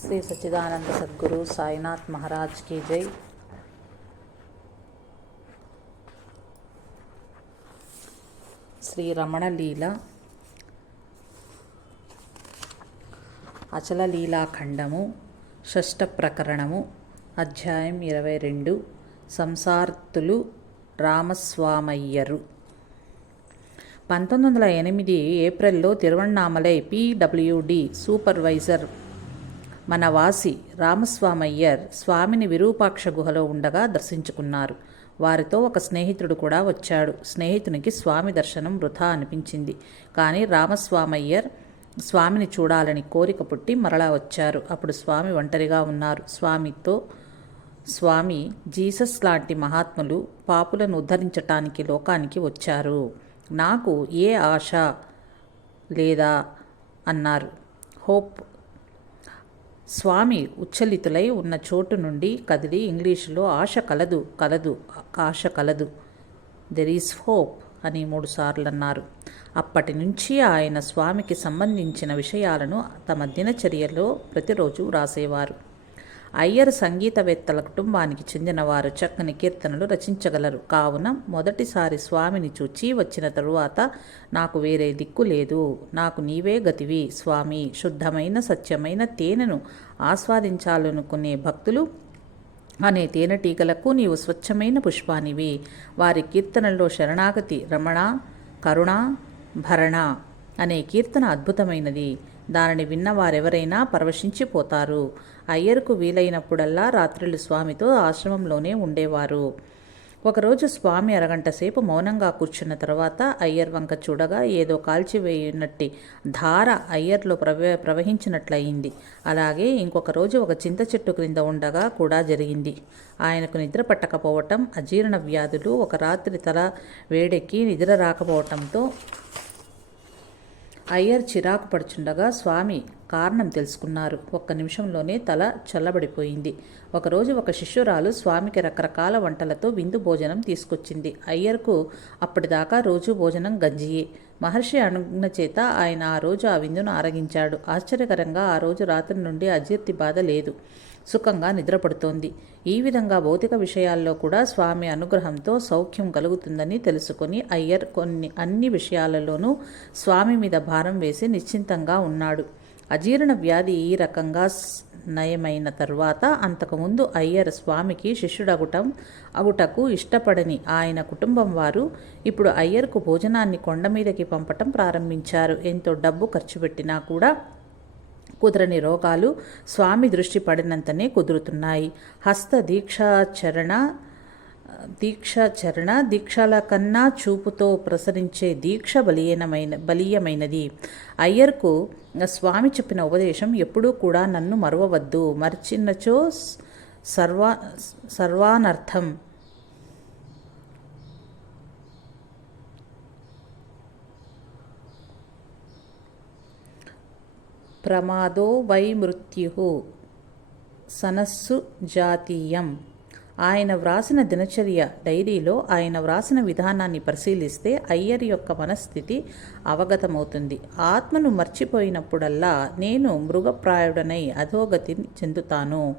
శ్రీ సచ్చిదానంద సద్గురు సాయినాథ్ మహారాజ్ కీ జై. శ్రీ రమణ లీల అచల లీలాఖండము షష్ఠ ప్రకరణము అధ్యాయం ఇరవై రెండు సంసార్తులు రామస్వామయ్యరు. పంతొమ్మిది వందల ఎనిమిది ఏప్రిల్లో తిరువణ్ణామలై పిడబ్ల్యూడి సూపర్వైజర్ మన వాసి రామస్వామయ్యర్ స్వామిని విరూపాక్ష గుహలో ఉండగా దర్శించుకున్నారు. వారితో ఒక స్నేహితుడు కూడా వచ్చాడు. స్నేహితునికి స్వామి దర్శనం వృథా అనిపించింది. కానీ రామస్వామయ్యర్ స్వామిని చూడాలని కోరిక పుట్టి మరలా వచ్చారు. అప్పుడు స్వామి ఒంటరిగా ఉన్నారు. స్వామితో స్వామి జీసస్ లాంటి మహాత్ములు పాపులను ఉద్ధరించటానికి లోకానికి వచ్చారు. నాకు ఏ ఆశ లేదా? అన్నారు. హోప్ స్వామి ఉచ్చలితులై ఉన్న చోటు నుండి కదిలి ఇంగ్లీషులో ఆశ కలదు కలదు ఆశ కలదు. దెర్ ఈస్ హోప్ అని మూడుసార్లు అన్నారు అప్పటి నుంచి ఆయన స్వామికి సంబంధించిన విషయాలను తమ దినచర్యలో ప్రతిరోజు వ్రాసేవారు. అయ్యర్ సంగీతవేత్తల కుటుంబానికి చెందినవారు చక్కని కీర్తనలు రచించగలరు. కావున మొదటిసారి స్వామిని చూచి వచ్చిన తరువాత నాకు వేరే దిక్కు లేదు. నాకు నీవే గతివి స్వామి. శుద్ధమైన సత్యమైన తేనెను ఆస్వాదించాలనుకునే భక్తులు అనే తేనెటీగలకు నీవు స్వచ్ఛమైన పుష్పానివి. వారి కీర్తనల్లో శరణాగతి రమణ కరుణ భరణ అనే కీర్తన అద్భుతమైనది. దానిని విన్న వారెవరైనా పరవశించిపోతారు. అయ్యర్కు వీలైనప్పుడల్లా రాత్రులు స్వామితో ఆశ్రమంలోనే ఉండేవారు. ఒకరోజు స్వామి అరగంట సేపు మౌనంగా కూర్చున్న తర్వాత అయ్యర్ వంక చూడగా ఏదో కాల్చివేయనట్టి ధార అయ్యర్లో ప్రవ ప్రవహించినట్లయింది. అలాగే ఇంకొక రోజు ఒక చింత చెట్టు క్రింద ఉండగా కూడా జరిగింది. ఆయనకు నిద్ర పట్టకపోవటం అజీర్ణ వ్యాధులు ఒక రాత్రి తల వేడెక్కి నిద్ర రాకపోవటంతో అయ్యర్ చిరాకు పడుచుండగా స్వామి కారణం తెలుసుకున్నారు. ఒక్క నిమిషంలోనే తల చల్లబడిపోయింది. ఒకరోజు ఒక శిష్యురాలు స్వామికి రకరకాల వంటలతో విందు భోజనం తీసుకొచ్చింది. అయ్యర్కు అప్పటిదాకా రోజు భోజనం గంజియే. మహర్షి అనుజ్ఞ చేత ఆయన ఆ రోజు ఆ విందును ఆరగించాడు. ఆశ్చర్యకరంగా ఆ రోజు రాత్రి నుండి అజీర్తి బాధ లేదు. సుఖంగా నిద్రపడుతోంది. ఈ విధంగా భౌతిక విషయాల్లో కూడా స్వామి అనుగ్రహంతో సౌఖ్యం కలుగుతుందని తెలుసుకొని అయ్యర్ కొన్ని అన్ని విషయాలలోనూ స్వామి మీద భారం వేసి నిశ్చింతంగా ఉన్నాడు. అజీర్ణ వ్యాధి ఈ రకంగా నయమైన తర్వాత అంతకుముందు అయ్యర్ స్వామికి శిష్యుడగుటం అగుటకు ఇష్టపడని ఆయన కుటుంబం వారు ఇప్పుడు అయ్యర్కు భోజనాన్ని కొండ మీదకి పంపటం ప్రారంభించారు. ఎంతో డబ్బు ఖర్చు పెట్టినా కూడా కుదరని రోగాలు స్వామి దృష్టి పడినంతనే కుదురుతున్నాయి. హస్త దీక్షాచరణ దీక్షాచరణ దీక్షల కన్నా చూపుతో ప్రసరించే దీక్ష బలీయమైన బలీయమైనది. అయ్యర్కు స్వామి చెప్పిన ఉపదేశం ఎప్పుడూ కూడా నన్ను మరవవద్దు. మర్చినచో సర్వా సర్వానర్థం. ప్రమాదో వై మృత్యు సనస్సు జాతీయం. ఆయన వ్రాసిన దినచర్య డైరీలో ఆయన వ్రాసిన విధానాన్ని పరిశీలిస్తే అయ్యర్ యొక్క మనస్థితి అవగతమవుతుంది. ఆత్మను మర్చిపోయినప్పుడల్లా నేను మృగప్రాయుడనై అధోగతి చెందుతాను.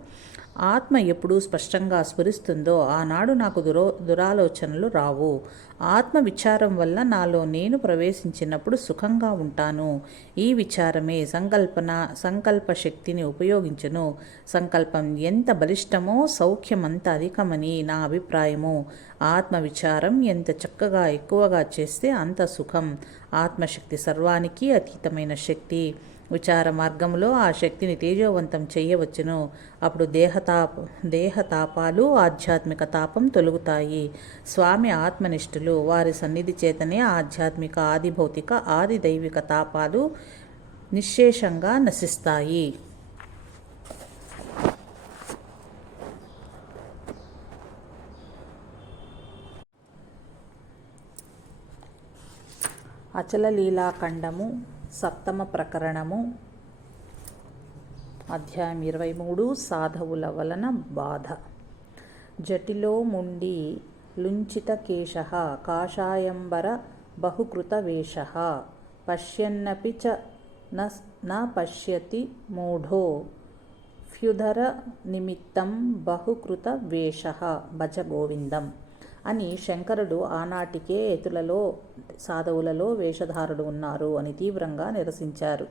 ఆత్మ ఎప్పుడు స్పష్టంగా స్ఫురిస్తుందో ఆనాడు నాకు దురో దురాలోచనలు రావు. ఆత్మ విచారం వల్ల నాలో నేను ప్రవేశించినప్పుడు సుఖంగా ఉంటాను. ఈ విచారమే సంకల్పన సంకల్ప శక్తిని ఉపయోగించును. సంకల్పం ఎంత బలిష్టమో సౌఖ్యం అంత అధికమని నా అభిప్రాయము. ఆత్మ విచారం ఎంత చక్కగా ఎక్కువగా చేస్తే అంత సుఖం. ఆత్మశక్తి సర్వానికి అతీతమైన శక్తి. విచార మార్గంలో ఆ శక్తిని తేజోవంతం చేయవచ్చును. అప్పుడు దేహతాప దేహతాపాలు ఆధ్యాత్మిక తాపం తొలుగుతాయి. స్వామి ఆత్మనిష్ఠులు వారి సన్నిధి చేతనే ఆధ్యాత్మిక ఆది భౌతిక ఆది దైవిక తాపాలు నిశ్శేషంగా నశిస్తాయి. అచల లీలాఖండము సప్తమ ప్రకరణము అధ్యాయం ఇరవై మూడు సాధవుల వలన బాధ. జటిలో ముండి లుంచిత కేశ కాషాయంబర బహుకృత వేష. పశ్యన్నపి చ న పశ్యతి మూఢో. ఫ్యుధర నిమిత్తం బహుకృత వేష. భజ గోవిందం. అని శంకరుడు ఆనాటికే ఎతులలో సాధవులలో వేషధారుడు ఉన్నారు అని తీవ్రంగా నిరసించారు.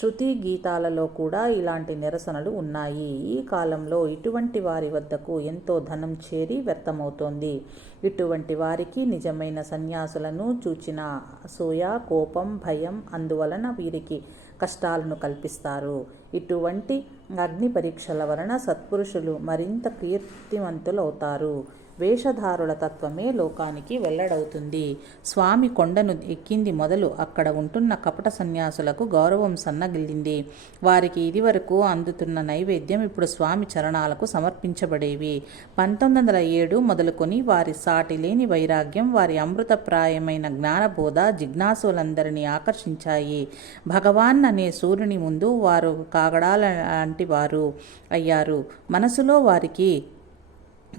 శృతి గీతాలలో కూడా ఇలాంటి నిరసనలు ఉన్నాయి. ఈ కాలంలో ఇటువంటి వారి వద్దకు ఎంతో ధనం చేరి వ్యర్థమవుతోంది. ఇటువంటి వారికి నిజమైన సన్యాసులను చూచిన అసూయ కోపం భయం అందువలన వీరికి కష్టాలను కల్పిస్తారు. ఇటువంటి అగ్ని పరీక్షల వలన సత్పురుషులు మరింత కీర్తివంతులవుతారు. వేషధారుల తత్వమే లోకానికి వెల్లడవుతుంది. స్వామి కొండను ఎక్కింది మొదలు అక్కడ ఉంటున్న కపట సన్యాసులకు గౌరవం సన్నగిల్లింది. వారికి ఇదివరకు అందుతున్న నైవేద్యం ఇప్పుడు స్వామి చరణాలకు సమర్పించబడేవి. పంతొమ్మిది వందల ఏడు మొదలుకొని వారి సాటి లేని వైరాగ్యం వారి అమృతప్రాయమైన జ్ఞానబోధ జిజ్ఞాసులందరినీ ఆకర్షించాయి. భగవాన్ అనే సూర్యుని ముందు వారు కాగడాల లాంటి వారు అయ్యారు. మనసులో వారికి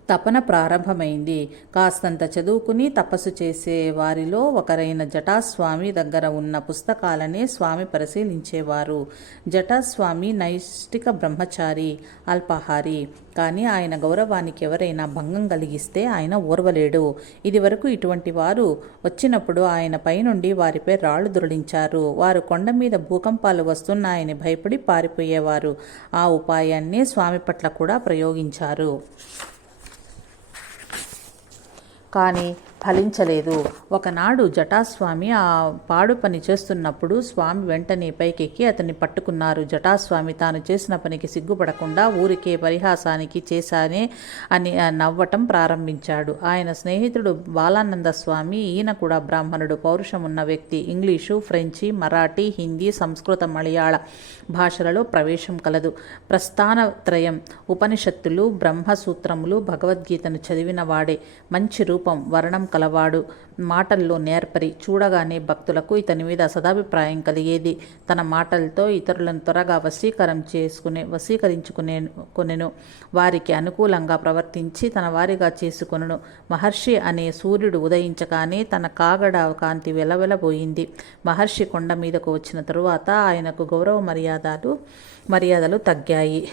తపన ప్రారంభమైంది. కాస్తంత చదువుకుని తపస్సు చేసే వారిలో ఒకరైన జటాస్వామి దగ్గర ఉన్న పుస్తకాలనే స్వామి పరిశీలించేవారు. జటాస్వామి నైష్టిక బ్రహ్మచారి అల్పాహారి. కానీ ఆయన గౌరవానికి ఎవరైనా భంగం కలిగిస్తే ఆయన ఓర్వలేడు. ఇదివరకు ఇటువంటి వారు వచ్చినప్పుడు ఆయన పైనుండి వారిపై రాళ్ళు దొరలించారు. వారు కొండ మీద భూకంపాలు వస్తున్నాయని భయపడి పారిపోయేవారు. ఆ ఉపాయాన్నే స్వామి పట్ల కూడా ప్రయోగించారు. కానీ ఫలించలేదు. ఒకనాడు జటాస్వామి ఆ పాడు పని చేస్తున్నప్పుడు స్వామి వెంటనే పైకెక్కి అతన్ని పట్టుకున్నారు. జటాస్వామి తాను చేసిన పనికి సిగ్గుపడకుండా ఊరికే పరిహాసానికి చేశానే అని నవ్వటం ప్రారంభించాడు. ఆయన స్నేహితుడు బాలానంద స్వామి ఈయన కూడా బ్రాహ్మణుడు. పౌరుషం ఉన్న వ్యక్తి ఇంగ్లీషు ఫ్రెంచి మరాఠీ హిందీ సంస్కృత మలయాళ భాషలలో ప్రవేశం కలదు. ప్రస్థానత్రయం ఉపనిషత్తులు బ్రహ్మసూత్రములు భగవద్గీతను చదివిన వాడే మంచి రూపం వర్ణం కలవాడు మాటల్లో నేర్పరి చూడగానే భక్తులకు ఇతని మీద సదాభిప్రాయం కలిగేది. తన మాటలతో ఇతరులను త్వరగా వశీకరం చేసుకునే వశీకరించుకునే కొనెను. వారికి అనుకూలంగా ప్రవర్తించి తన వారిగా చేసుకొనును. మహర్షి అనే సూర్యుడు ఉదయించగానే తన కాగడ కాంతి వెలవెలబోయింది. మహర్షి కొండ మీదకు వచ్చిన తరువాత ఆయనకు గౌరవ మర్యాదలు మర్యాదలు తగ్గాయి.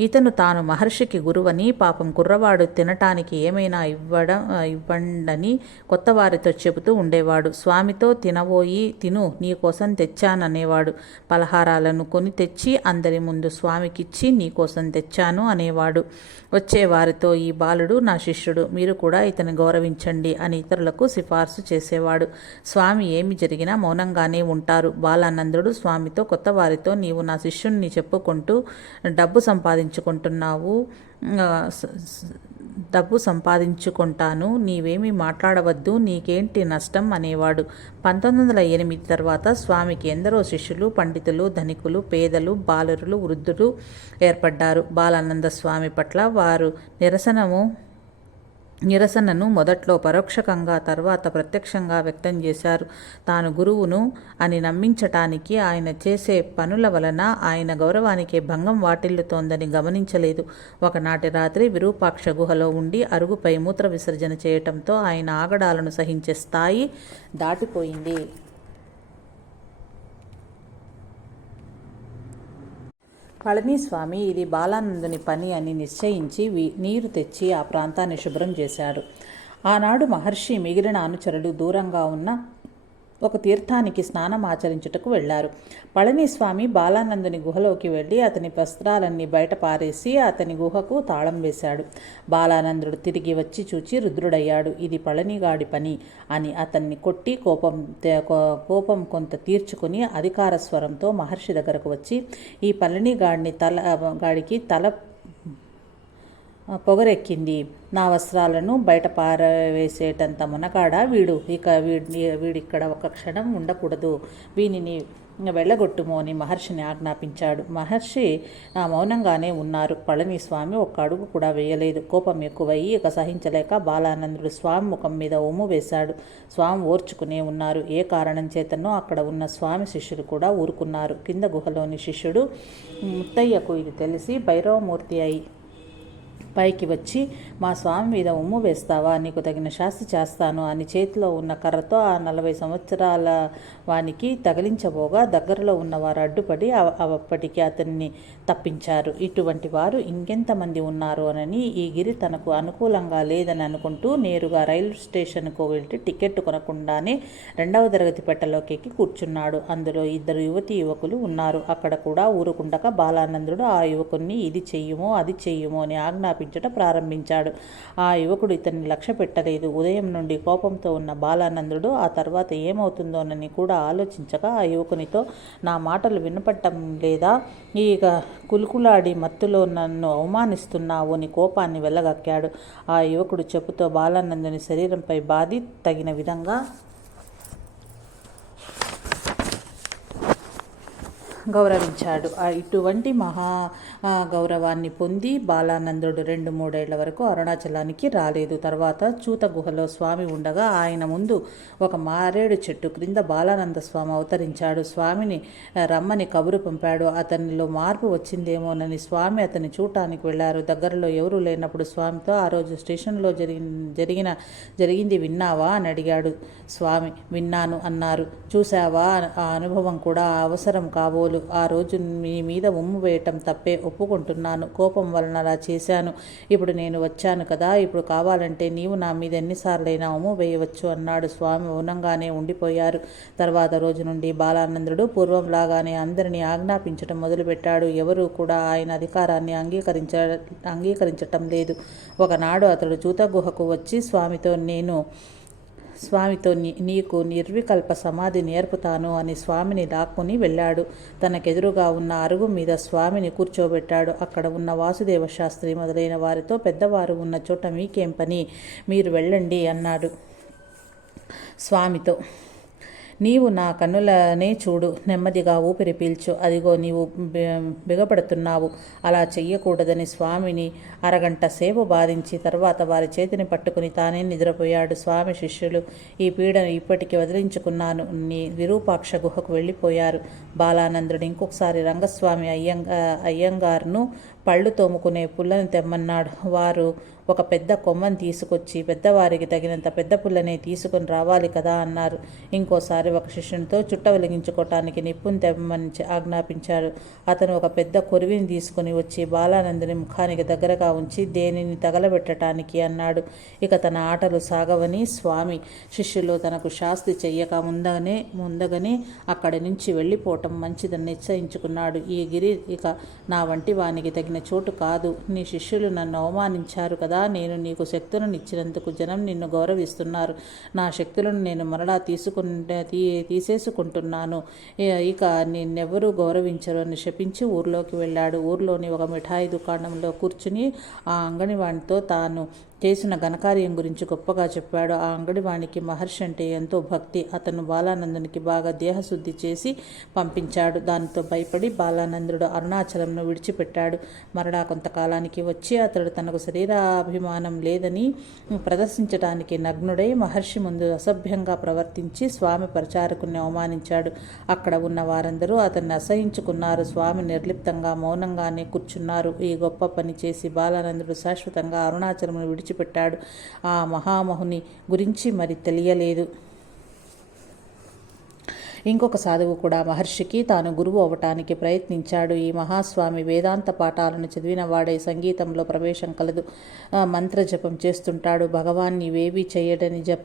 ఇతను తాను మహర్షికి గురువని పాపం కుర్రవాడు తినటానికి ఏమైనా ఇవ్వడం ఇవ్వండని కొత్తవారు వారితో చెబుతూ ఉండేవాడు. స్వామితో తినబోయి తిను నీకోసం తెచ్చాననేవాడు. పలహారాలను కొని తెచ్చి అందరి ముందు స్వామికిచ్చి నీకోసం తెచ్చాను అనేవాడు. వచ్చేవారితో ఈ బాలుడు నా శిష్యుడు. మీరు కూడా ఇతని గౌరవించండి అని ఇతరులకు సిఫార్సు చేసేవాడు. స్వామి ఏమి జరిగినా మౌనంగానే ఉంటారు. బాలానందుడు స్వామితో కొత్త వారితో నీవు నా శిష్యుణ్ణి చెప్పుకుంటూ డబ్బు సంపాదించుకుంటున్నావు. డబ్బు సంపాదించుకుంటాను నీవేమి మాట్లాడవద్దు నీకేంటి నష్టం అనేవాడు. పంతొమ్మిది వందల ఎనిమిది తర్వాత స్వామికి ఎందరో శిష్యులు పండితులు ధనికులు పేదలు బాలురులు వృద్ధులు ఏర్పడ్డారు. బాలానంద స్వామి పట్ల వారు నిరసనము నిరసనను మొదట్లో పరోక్షకంగా తర్వాత ప్రత్యక్షంగా వ్యక్తం చేశారు. తాను గురువును అని నమ్మించటానికి ఆయన చేసే పనుల వలన ఆయన గౌరవానికి భంగం వాటిల్లుతోందని గమనించలేదు. ఒకనాటి రాత్రి విరూపాక్ష గుహలో ఉండి అరుగుపై మూత్ర విసర్జన చేయటంతో ఆయన ఆగడాలను సహించే స్థాయి దాటిపోయింది. పళనిస్వామి ఇది బాలానందుని పని అని నిశ్చయించి నీరు తెచ్చి ఆ ప్రాంతాన్ని శుభ్రం చేశాడు. ఆనాడు మహర్షి మిగిలిన అనుచరులు దూరంగా ఉన్న ఒక తీర్థానికి స్నానం ఆచరించుటకు వెళ్ళారు పళనిస్వామి బాలానందుని గుహలోకి వెళ్ళి అతని వస్త్రాలన్నీ బయట పారేసి అతని గుహకు తాళం వేశాడు. బాలానందుడు తిరిగి వచ్చి చూచి రుద్రుడయ్యాడు. ఇది పళనిగాడి పని అని అతన్ని కొట్టి కోపం కోపం కొంత తీర్చుకుని అధికార స్వరంతో మహర్షి దగ్గరకు వచ్చి ఈ పళనిగాడిని తల గాడికి తల పొగరెక్కింది. నా వస్త్రాలను బయట పారవేసేటంత మునకాడ? వీడు ఇక వీడి వీడిక్కడ ఒక క్షణం ఉండకూడదు. వీనిని వెళ్ళగొట్టుము అని మహర్షిని ఆజ్ఞాపించాడు. మహర్షి మౌనంగానే ఉన్నారు. పళనిస్వామి ఒక్క అడుగు కూడా వేయలేదు. కోపం ఎక్కువయ్యి ఇక సహించలేక బాలానందుడు స్వామి ముఖం మీద ఉమ్ము వేశాడు. స్వామి ఓర్చుకునే ఉన్నారు. ఏ కారణం చేతనో అక్కడ ఉన్న స్వామి శిష్యులు కూడా ఊరుకున్నారు. కింద గుహలోని శిష్యుడు ముత్తయ్యకు ఇది తెలిసి భైరవమూర్తి అయి పైకి వచ్చి మా స్వామి మీద ఉమ్ము వేస్తావా? నీకు తగిన శాస్తి చేస్తాను అని చేతిలో ఉన్న కర్రతో ఆ నలభై సంవత్సరాల వానికి తగిలించబోగా దగ్గరలో ఉన్నవారు అడ్డుపడి అప్పటికి అతన్ని తప్పించారు. ఇటువంటి వారు ఇంకెంతమంది ఉన్నారు? అనని ఈ గిరి తనకు అనుకూలంగా లేదని అనుకుంటూ నేరుగా రైలు స్టేషన్కు వెళ్ళి టికెట్ కొనకుండానే రెండవ తరగతి పెట్టలోకి ఎక్కి కూర్చున్నాడు. అందులో ఇద్దరు యువతి యువకులు ఉన్నారు. అక్కడ కూడా ఊరుకుండక బాలానందుడు ఆ యువకుణ్ణి ఇది చెయ్యుమో అది చెయ్యుమో అని ఆజ్ఞాపించట ప్రారంభించాడు. ఆ యువకుడు ఇతన్ని లక్ష్య పెట్టలేదు. ఉదయం నుండి కోపంతో ఉన్న బాలానందుడు ఆ తర్వాత ఏమవుతుందోనని కూడా ఆలోచించక ఆ యువకునితో నా మాటలు వినపట్టం లేదా? ఇక కులుకులాడి మత్తులో నన్ను అవమానిస్తున్నావు అని కోపాన్ని వెళ్ళగక్కాడు ఆ యువకుడు చెప్పుతో బాలానందుని శరీరంపై బాధి తగిన విధంగా గౌరవించాడు. ఇటువంటి మహా గౌరవాన్ని పొంది బాలానందుడు రెండు మూడేళ్ళ వరకు అరుణాచలానికి రాలేదు. తర్వాత చూత గుహలో స్వామి ఉండగా ఆయన ముందు ఒక మారేడు చెట్టు క్రింద బాలానంద స్వామి అవతరించాడు. స్వామిని రమ్మని కబురు పంపాడు. అతనిలో మార్పు వచ్చిందేమోనని స్వామి అతని చూడటానికి వెళ్ళారు దగ్గరలో ఎవరూ లేనప్పుడు స్వామితో ఆ రోజు స్టేషన్లో జరిగిన జరిగిన జరిగింది విన్నావా? అని అడిగాడు స్వామి. విన్నాను అన్నారు. చూశావా? ఆ అనుభవం కూడా అవసరం కాబోలు ఆ రోజు మీ మీద ఉమ్ము వేయటం తప్పే ఒప్పుకుంటున్నాను. కోపం వలన అలా చేశాను. ఇప్పుడు నేను వచ్చాను కదా ఇప్పుడు కావాలంటే నీవు నా మీద ఎన్నిసార్లైనా ఉమ్ము వేయవచ్చు అన్నాడు. స్వామి మౌనంగానే ఉండిపోయారు. తర్వాత రోజు నుండి బాలానందుడు పూర్వంలాగానే అందరినీ ఆజ్ఞాపించటం మొదలుపెట్టాడు. ఎవరూ కూడా ఆయన అధికారాన్ని అంగీకరించ అంగీకరించటం లేదు. ఒకనాడు అతడు జూత గుహకు వచ్చి స్వామితో నేను స్వామితో నీ- నీకు నిర్వికల్ప సమాధి నేర్పుతాను అని స్వామిని లాక్కుని వెళ్ళాడు. తనకెదురుగా ఉన్న అరుగు మీద స్వామిని కూర్చోబెట్టాడు. అక్కడ ఉన్న వాసుదేవ శాస్త్రి మొదలైన వారితో పెద్దవారు ఉన్న చోట మీకేం పని? మీరు వెళ్ళండి అన్నాడు స్వామితో. నీవు నా కన్నులనే చూడు నెమ్మదిగా ఊపిరి పీల్చు. అదిగో నీవు బిగపడుతున్నావు. అలా చెయ్యకూడదని స్వామిని అరగంట సేపు బాధించి తర్వాత వారి చేతిని పట్టుకుని తానే నిద్రపోయాడు స్వామి శిష్యులు. ఈ పీడను ఇప్పటికి వదిలించుకున్నాను. నీ విరూపాక్ష గుహకు వెళ్ళిపోయారు. బాలానందుడు ఇంకొకసారి రంగస్వామి అయ్యంగ అయ్యంగారును పళ్ళు తోముకునే పుల్లను తెమ్మన్నాడు. వారు ఒక పెద్ద కొమ్మని తీసుకొచ్చి పెద్దవారికి తగినంత పెద్ద పుల్లనే తీసుకొని రావాలి కదా అన్నారు. ఇంకోసారి ఒక శిష్యునితో చుట్ట వెలిగించుకోవటానికి నిప్పుని తెమ్మని ఆజ్ఞాపించాడు అతను ఒక పెద్ద కొరివిని తీసుకుని వచ్చి బాలానందుని ముఖానికి దగ్గరగా ఉంచి దేనిని తగలబెట్టడానికి అన్నాడు. ఇక తన ఆటలు సాగవని స్వామి శిష్యులు తనకు శాస్తి చెయ్యక ముందనే ముందగనే అక్కడి నుంచి వెళ్ళిపోవటం మంచిదని నిశ్చయించుకున్నాడు. ఈ గిరి ఇక నా వంటి వానికి తగిన చోటు కాదు. నీ శిష్యులు నన్ను అవమానించారు కదా నేను నీకు శక్తులను ఇచ్చినందుకు జనం నిన్ను గౌరవిస్తున్నారు. నా శక్తులను నేను మరలా తీసుకుంటే తీ తీసేసుకుంటున్నాను. ఇక నిన్నెవరూ గౌరవించరు అని శపించి ఊర్లోకి వెళ్ళాడు. ఊర్లోని ఒక మిఠాయి దుకాణంలో కూర్చుని ఆ అంగనివాణితో తాను చేసిన ఘనకార్యం గురించి గొప్పగా చెప్పాడు. ఆ అంగడివానికి మహర్షి అంటే ఎంతో భక్తి. అతను బాలానందునికి బాగా దేహశుద్ధి చేసి పంపించాడు. దానితో భయపడి బాలానందుడు అరుణాచలంను విడిచిపెట్టాడు. మరలా కొంతకాలానికి వచ్చి అతడు తనకు శరీరాభిమానం లేదని ప్రదర్శించడానికి నగ్నుడై మహర్షి ముందు అసభ్యంగా ప్రవర్తించి స్వామి ప్రచారకుని అవమానించాడు. అక్కడ ఉన్న వారందరూ అతన్ని అసహించుకున్నారు. స్వామి నిర్లిప్తంగా మౌనంగానే కూర్చున్నారు. ఈ గొప్ప పని చేసి బాలానందుడు శాశ్వతంగా అరుణాచలమును విడిచిపెట్టాడు. ఆ మహామహుని గురించి మరి తెలియలేదు. ఇంకొక సాధువు కూడా మహర్షికి తాను గురువు అవ్వటానికి ప్రయత్నించాడు. ఈ మహాస్వామి వేదాంత పాఠాలను చదివిన వాడే సంగీతంలో ప్రవేశం కలదు. మంత్ర మంత్రజపం చేస్తుంటాడు. భగవాన్ నీవేవి చేయడని జప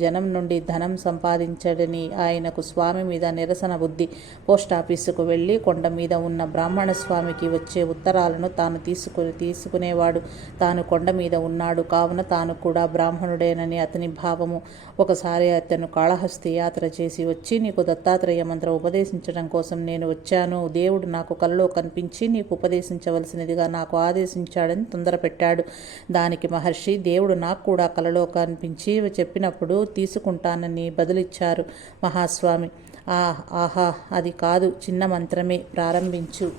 జనం నుండి ధనం సంపాదించడని ఆయనకు స్వామి మీద నిరసన బుద్ధి. పోస్ట్ ఆఫీసుకు వెళ్ళి కొండ మీద ఉన్న బ్రాహ్మణ స్వామికి వచ్చే ఉత్తరాలను తాను తీసుకుని తీసుకునేవాడు. తాను కొండ మీద ఉన్నాడు. కావున తాను కూడా బ్రాహ్మణుడేనని అతని భావము. ఒకసారి అతను కాళహస్తి యాత్ర చేసి వచ్చి నీకు దత్తాత్రేయ మంత్రం ఉపదేశించడం కోసం నేను వచ్చాను. దేవుడు నాకు కలలో కనిపించి నీకు ఉపదేశించవలసినదిగా నాకు ఆదేశించాడని తొందరపెట్టాడు. దానికి మహర్షి దేవుడు నాకు కూడా కలలో కనిపించి చెప్పినప్పుడు తీసుకుంటానని బదులిచ్చారు మహాస్వామి. ఆ ఆహా అది కాదు. చిన్న మంత్రమే. ప్రారంభించు.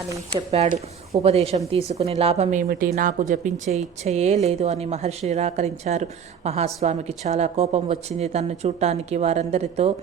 అని చెప్పాడు. ఉపదేశం తీసుకుని లాభమేమిటి? నాకు జపించే ఇచ్చయే లేదు అని మహర్షి నిరాకరించారు. మహాస్వామికి చాలా కోపం వచ్చింది. తన్ను చూడటానికి వారందరితో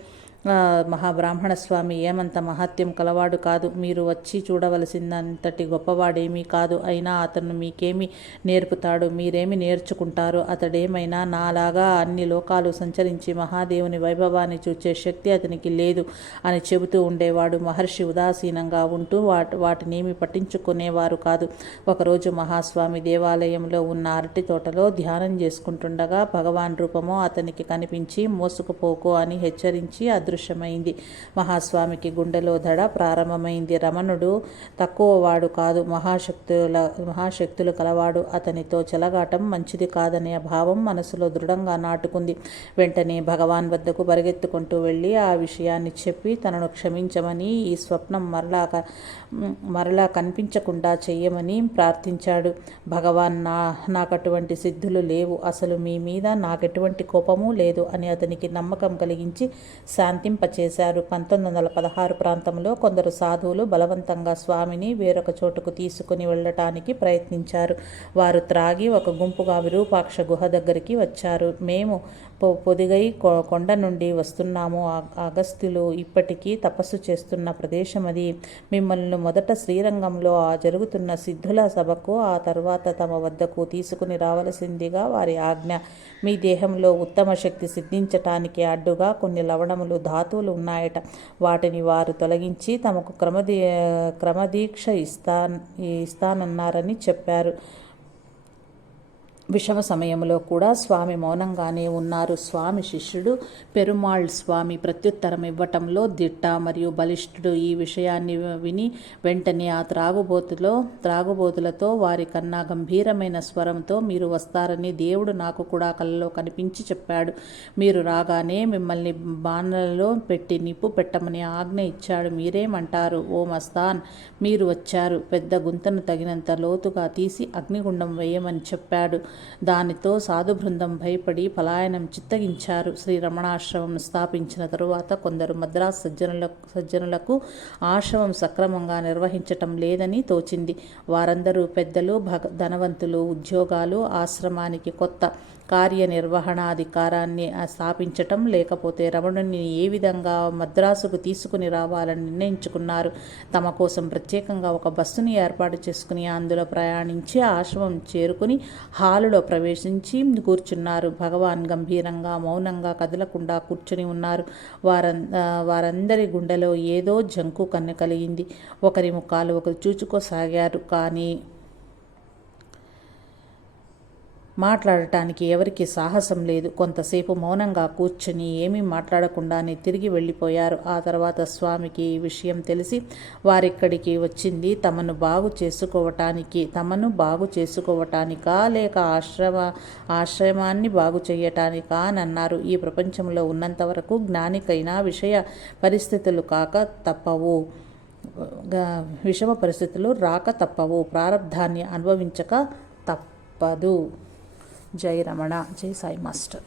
మహాబ్రాహ్మణ స్వామి ఏమంత మహత్యం కలవాడు కాదు. మీరు వచ్చి చూడవలసిందంతటి గొప్పవాడేమీ కాదు. అయినా అతను మీకేమి నేర్పుతాడు? మీరేమి నేర్చుకుంటారు? అతడేమైనా నాలాగా అన్ని లోకాలు సంచరించి మహాదేవుని వైభవాన్ని చూచే శక్తి అతనికి లేదు అని చెబుతూ ఉండేవాడు. మహర్షి ఉదాసీనంగా ఉంటూ వాటి వాటినేమి పట్టించుకునేవారు కాదు. ఒకరోజు మహాస్వామి దేవాలయంలో ఉన్న అరటి తోటలో ధ్యానం చేసుకుంటుండగా భగవాన్ రూపము అతనికి కనిపించి మోసుకుపోకు అని హెచ్చరించి అదృశ్యమైంది మహాస్వామికి గుండెలో దడ ప్రారంభమైంది. రమణుడు తక్కువ వాడు కాదు మహాశక్తుల మహాశక్తులు కలవాడు. అతనితో చెలగాటం మంచిది కాదనే భావం మనసులో దృఢంగా నాటుకుంది. వెంటనే భగవాన్ వద్దకు పరిగెత్తుకుంటూ వెళ్ళి ఆ విషయాన్ని చెప్పి తనను క్షమించమని ఈ స్వప్నం మరలా మరలా కనిపించకుండా చెయ్యమని ప్రార్థించాడు. భగవాన్ నా నాకటువంటి సిద్ధులు లేవు. అసలు మీ మీద నాకెటువంటి కోపము లేదు అని అతనికి నమ్మకం కలిగించి శాంతి శాంతింపచేశారు పంతొమ్మిది వందల పదహారు ప్రాంతంలో కొందరు సాధువులు బలవంతంగా స్వామిని వేరొక చోటుకు తీసుకుని వెళ్ళటానికి ప్రయత్నించారు. వారు త్రాగి ఒక గుంపుగా విరూపాక్ష గుహ దగ్గరికి వచ్చారు. మేము పొదిగై కొ- కొండ నుండి వస్తున్నాము. అగస్త్యులు ఇప్పటికీ తపస్సు చేస్తున్న ప్రదేశం అది మిమ్మల్ని మొదట శ్రీరంగంలో ఆ జరుగుతున్న సిద్ధుల సభకు ఆ తర్వాత తమ వద్దకు తీసుకుని రావలసిందిగా వారి ఆజ్ఞ. మీ దేహంలో ఉత్తమ శక్తి సిద్ధించటానికి అడ్డుగా కొన్ని లవణములు ధాతువులు ఉన్నాయట. వాటిని వారు తొలగించి తమకు క్రమదీ క్రమదీక్ష ఇస్తా ఇస్తానన్నారని చెప్పారు. విషమ సమయంలో కూడా స్వామి మౌనంగానే ఉన్నారు. స్వామి శిష్యుడు పెరుమాళ్ స్వామి ప్రత్యుత్తరం ఇవ్వటంలో దిట్ట మరియు బలిష్ఠుడు ఈ విషయాన్ని విని వెంటనే ఆ త్రాగుబోతులో త్రాగుబోతులతో వారి కన్నా గంభీరమైన స్వరంతో మీరు వస్తారని దేవుడు నాకు కూడా కలలో కనిపించి చెప్పాడు. మీరు రాగానే మిమ్మల్ని బాణలలో పెట్టి నిప్పు పెట్టమని ఆజ్ఞ ఇచ్చాడు. మీరేమంటారు? ఓ మస్తాన్! మీరు వచ్చారు. పెద్ద గుంతను తగినంత లోతుగా తీసి అగ్నిగుండం వేయమని చెప్పాడు. దానితో సాధు బృందం భయపడి పలాయనం చిత్తగించారు. శ్రీ రమణాశ్రమం స్థాపించిన తరువాత కొందరు మద్రాస్ సజ్జనులకు సజ్జనులకు ఆశ్రమం సక్రమంగా నిర్వహించటం లేదని తోచింది. వారందరూ పెద్దలు భగ ధనవంతులు ఉద్యోగాలు ఆశ్రమానికి కొత్త కార్యనిర్వహణాధికారాన్ని స్థాపించటం లేకపోతే రమణుని ఏ విధంగా మద్రాసుకు తీసుకుని రావాలని నిర్ణయించుకున్నారు. తమ కోసం ప్రత్యేకంగా ఒక బస్సుని ఏర్పాటు చేసుకుని అందులో ప్రయాణించి ఆశ్రమం చేరుకుని హాలులో ప్రవేశించి కూర్చున్నారు. భగవాన్ గంభీరంగా మౌనంగా కదలకుండా కూర్చుని ఉన్నారు. వారం వారందరి గుండెలో ఏదో జంకు కన్ను కలిగింది. ఒకరి ముఖాలు ఒకరు చూచుకోసాగారు. కానీ మాట్లాడటానికి ఎవరికి సాహసం లేదు. కొంతసేపు మౌనంగా కూర్చుని ఏమీ మాట్లాడకుండానే తిరిగి వెళ్ళిపోయారు. ఆ తర్వాత స్వామికి ఈ విషయం తెలిసి వారిక్కడికి వచ్చింది. తమను బాగు చేసుకోవటానికి తమను బాగు చేసుకోవటానికా లేక ఆశ్రమ ఆశ్రమాన్ని బాగు చేయటానికా అని అన్నారు. ఈ ప్రపంచంలో ఉన్నంత వరకు జ్ఞానికైనా విషయ పరిస్థితులు కాక తప్పవు. గా- విషమ పరిస్థితులు రాక తప్పవు. ప్రారంధాన్ని అనుభవించక తప్పదు. జై రమణ జై సాయి మాస్టర్.